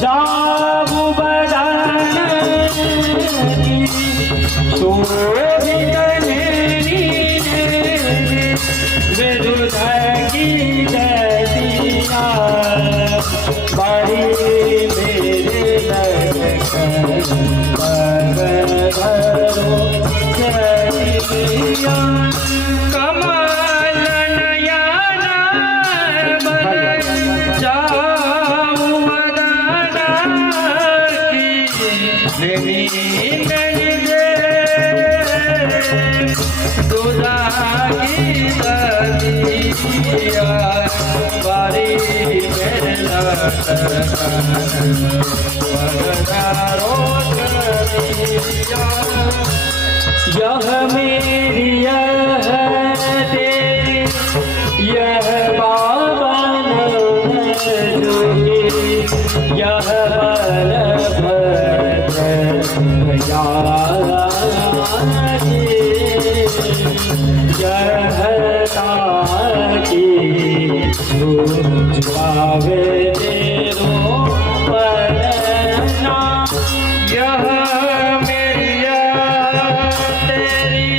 जाऊ बदन की शोभित मेरी विरुद्ध की दतिया बड़ी मेरे लगरो चलिया कमल नयन बल जाऊ बदन की नींद दे दुधा की दतिया बारी मेरे यह मेरी यह तेरी यह पावन जोगी यह बल यह ताकी छुपावे तेरो पलना यह मेरी तेरी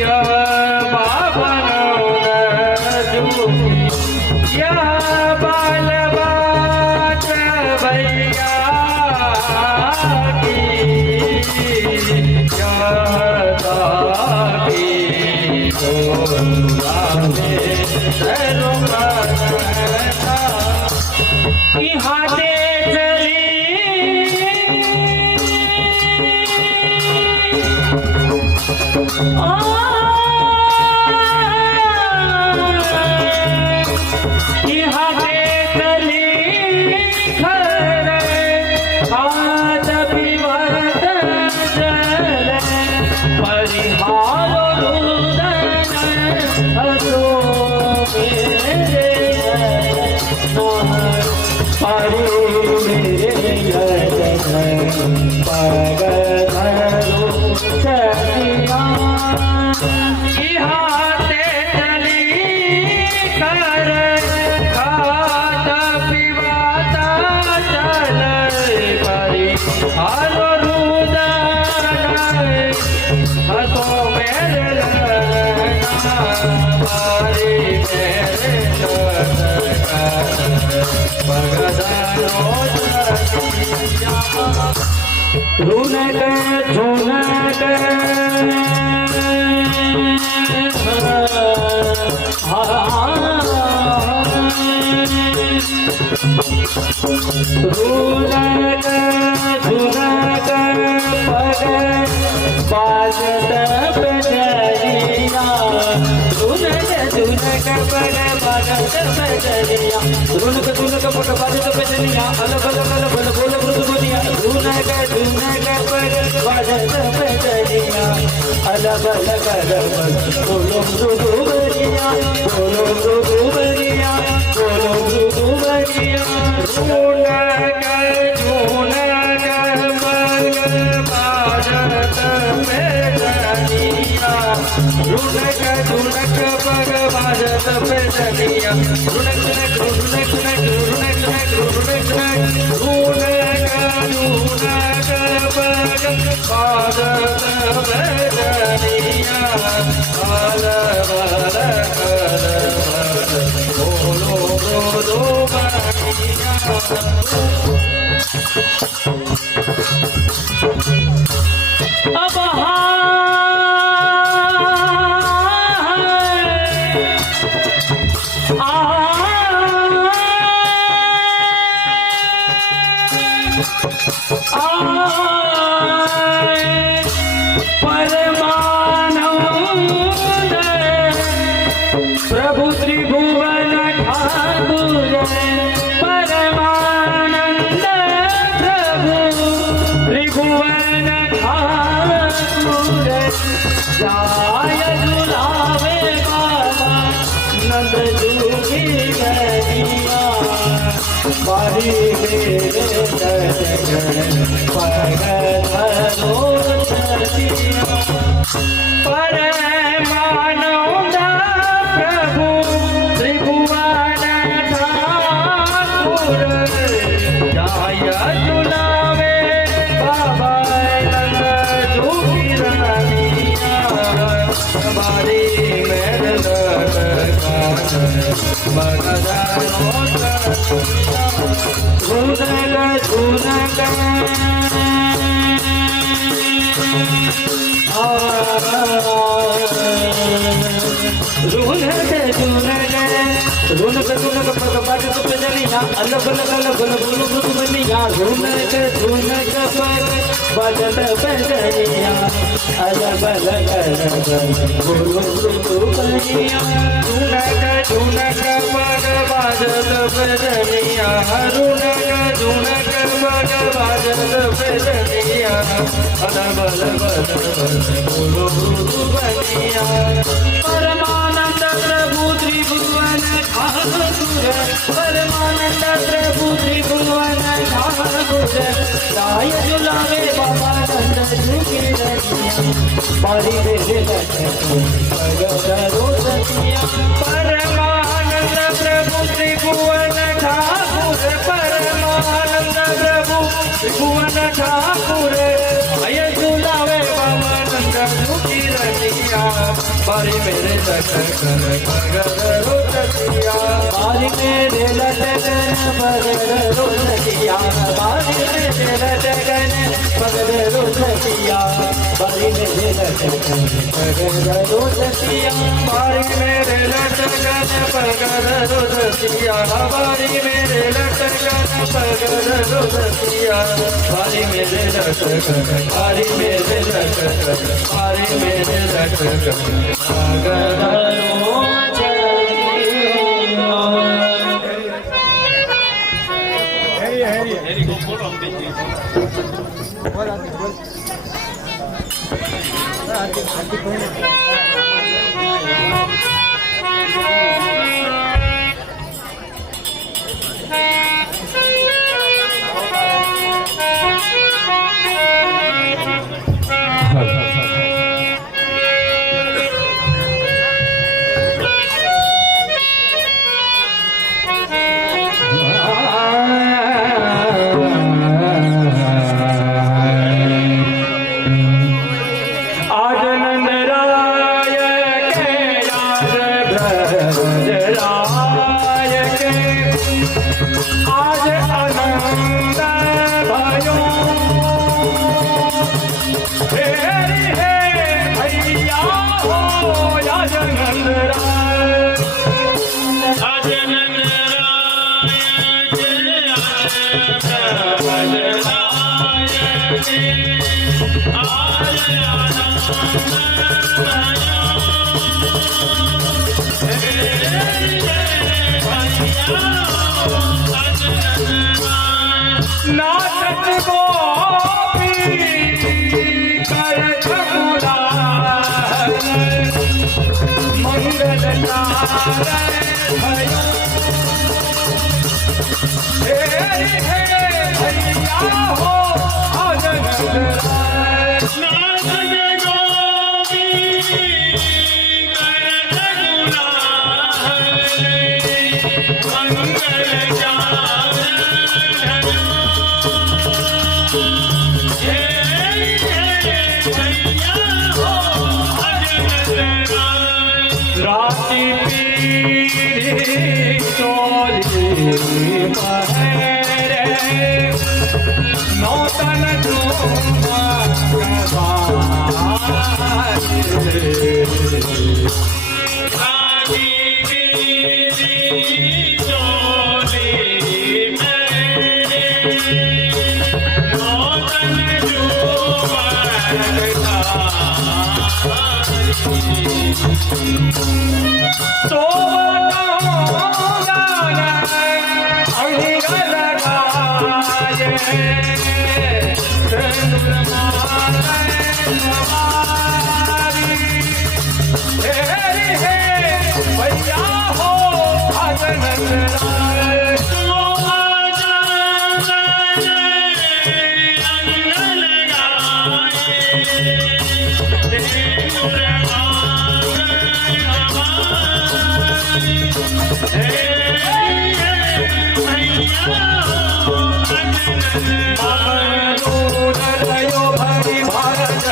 यह पावन जोगी यह बाल बात भैया की यह ताकी हाथे चली हाथे चली खर हाथ पिबत जल परिहार रुदन हसो मेरे परे मेरे पगधरो चलिया हाथे चली कर खात पिबाता चल परी हारो रुदन हसो मेरे मारी मेरे रुनक झुनक रुनक झुनक पग बाजत बजरिया रुनक झुनक पग बाजत बजरिया रुनक झुनक पग बाजत बजरिया अलग अलग अलग बोल मृदु बनिया रुनक झुनक पग बाजत बजरिया अलग अलग अलग बोलो मृदु बनिया बोलो मृदु बनिया बोलो मृदु बनिया रुनक झुनक पग बाजत बजरिया रुनक झुनक पग बाजत बजरिया रुनक झुनक रुनक झुनक रुनक झुनक रुनक झुनक रुनक झुनक पग बाजत बजरिया अल बल कर बोलो बोलो बनिया अब परमानंद प्रभु त्रिभुवन ठाकुर परमानंद प्रभु त्रिभुवन ठाकुर जाय झुलावे बाबा नंद जुगी नदिया बारी मेरे पगधरो चलिया परमानंद प्रभु त्रिभुवन ठाकुर जाय झुलावे बाबा नंद झूठी रानिया हमारी मेहनत अलग अलग बनिया झुनक झुनक बजत बजनिया अलग अलग बनिया झुनक झुनक बग बाजत बजनिया झुनक झुनक बग बाजत बजनिया अलग अलग बनिया परमानंद प्रभु त्रिभुवन ठाकुर परमानंद प्रभु त्रिभुवन ठाकुर गाय झुलावे बाबा नंद झुकी रनिया पारी मेरे रोसनिया परमानंद प्रभु त्रिभुवन ठाकुर परमानंद प्रभु त्रिभुवन ठाकुर गाय झुलावे बाबा नंद झुकी रनिया पारी मेरे रोसनिया पारी मेरे लटकन मगर रोसनिया पारी मेरे लटकन मगर रोसनिया पारी मेरे लटकन मगर रोसनिया पारी मेरे लटकन मगर रोसनिया पारी मेरे लटकन मगर रोसनिया पारी मेरे लटकन पारी मेरे लटकन पारी मेरे लटकन मगर Hey, hey, hey, hey, hey, hey, hey, hey, hey, hey, रयो भरी भारत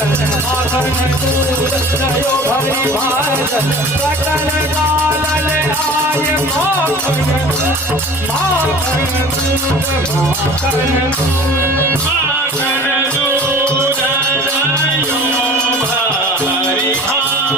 माखन दूध रयो भरी भारत कटन डालल आय माखन माखन दूध माखन दूध रयो भरी भारत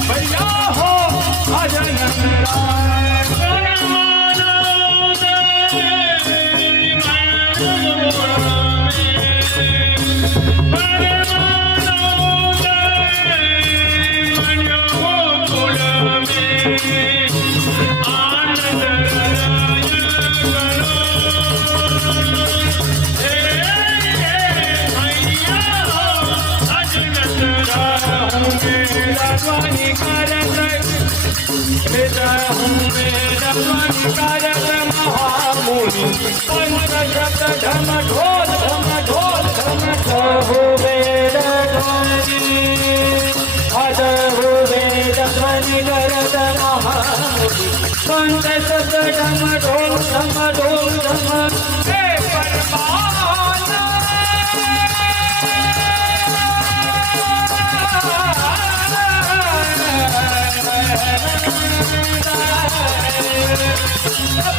भैया हो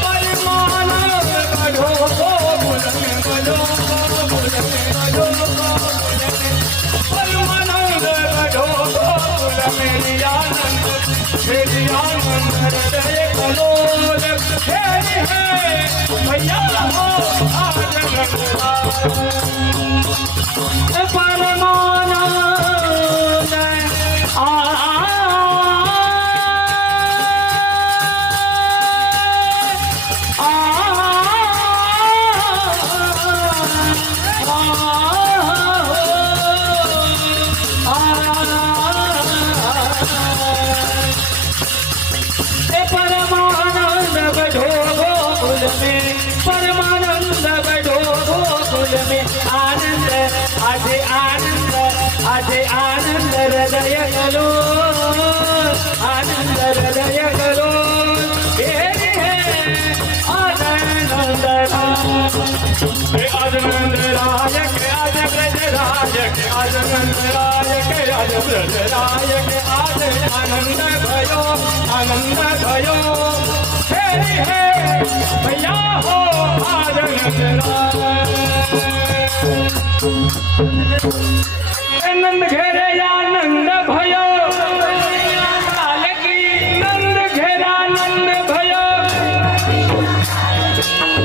परिमाण बढ़ो बुलंद बढ़ो तेरी आनंद हृदय कलोल तेरी है भैया हो आज गंगा परमानंद परमानंद बढ़ो गोकुल में, परमानंद बढ़ो गोकुल में, आनंद आज आनंद आज आनंद हृदय कलो, आनंद हृदय कलो तेरे है आनंद के आज नंद राय के आज ब्रज राय के आज नंद राय के आज ब्रज राय के आज आनंद भयो तेरी है भैया हो आज नंद राय नंद घेरे आनंद भयो लाल की नंद घेरा नंद भयो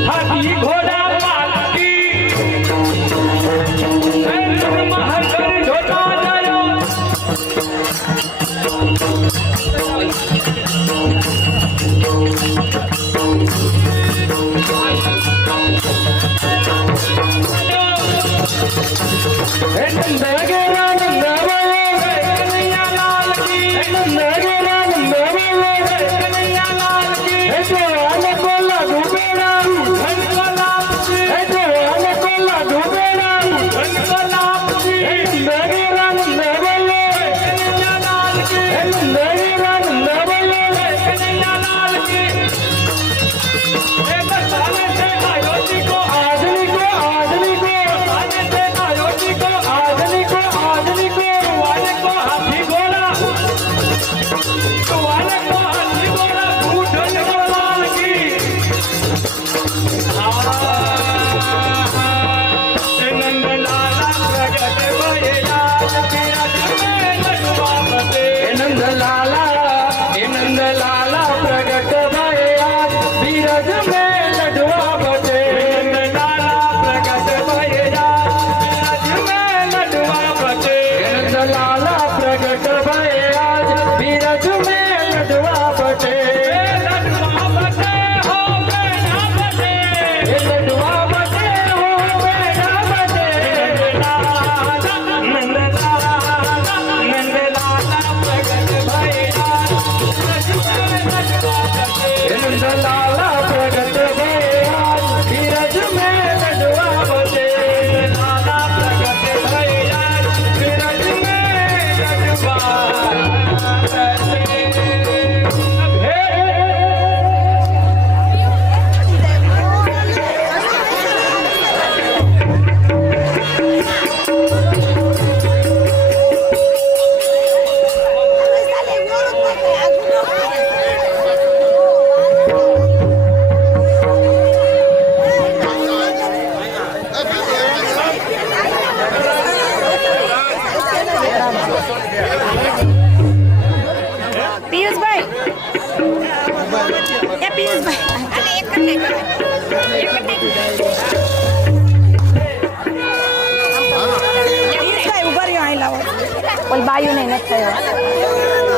हाथी घोड़ा पालकी महकर झोटा जायो नंद घेरा नंद भयो कन्हैया लाल की नंद घेरा नंद भयो कन्हैया लाल की जवान को लागू बेड़ा धन को लाभ की जवान को लागू बेड़ा धन को लाभ की नंद घेरा नंद भयो कन्हैया लाल की नंद घेरा नंद भयो कन्हैया लाल की बसाने से अयोध्या को आदमी को आदमी को बसाने से अयोध्या को आदमी को आदमी को वाले को हाथी घोड़ा वाले को हाथी घोड़ा भूषण को लाल की नंद लाला प्रगट भये आज बिरज में लडुआ बसे नंद लाला प्रगट भये आज बिरज में लडुआ बसे नंद लाला प्रगट भये आज बिरज में लडुआ बसे नंद लाला प्रगट भये आज बिरज में लडुआ बसे लडुआ बसे हो बेड़ा बसे लडुआ बसे हो बेड़ा बसे नंद लाला प्रगट भये आज बिरज में लडुआ बसे नंद लाला प्रगट भये आज बिरज में लडुआ बसे लाला प्रगट भये आज बिरज में लडुआ बसे पीयूष भाई ए पीयूष भाई अरे एक घंटे पीयूष भाई ऊपर ही आई लाओ कोई बायू नहीं न थयो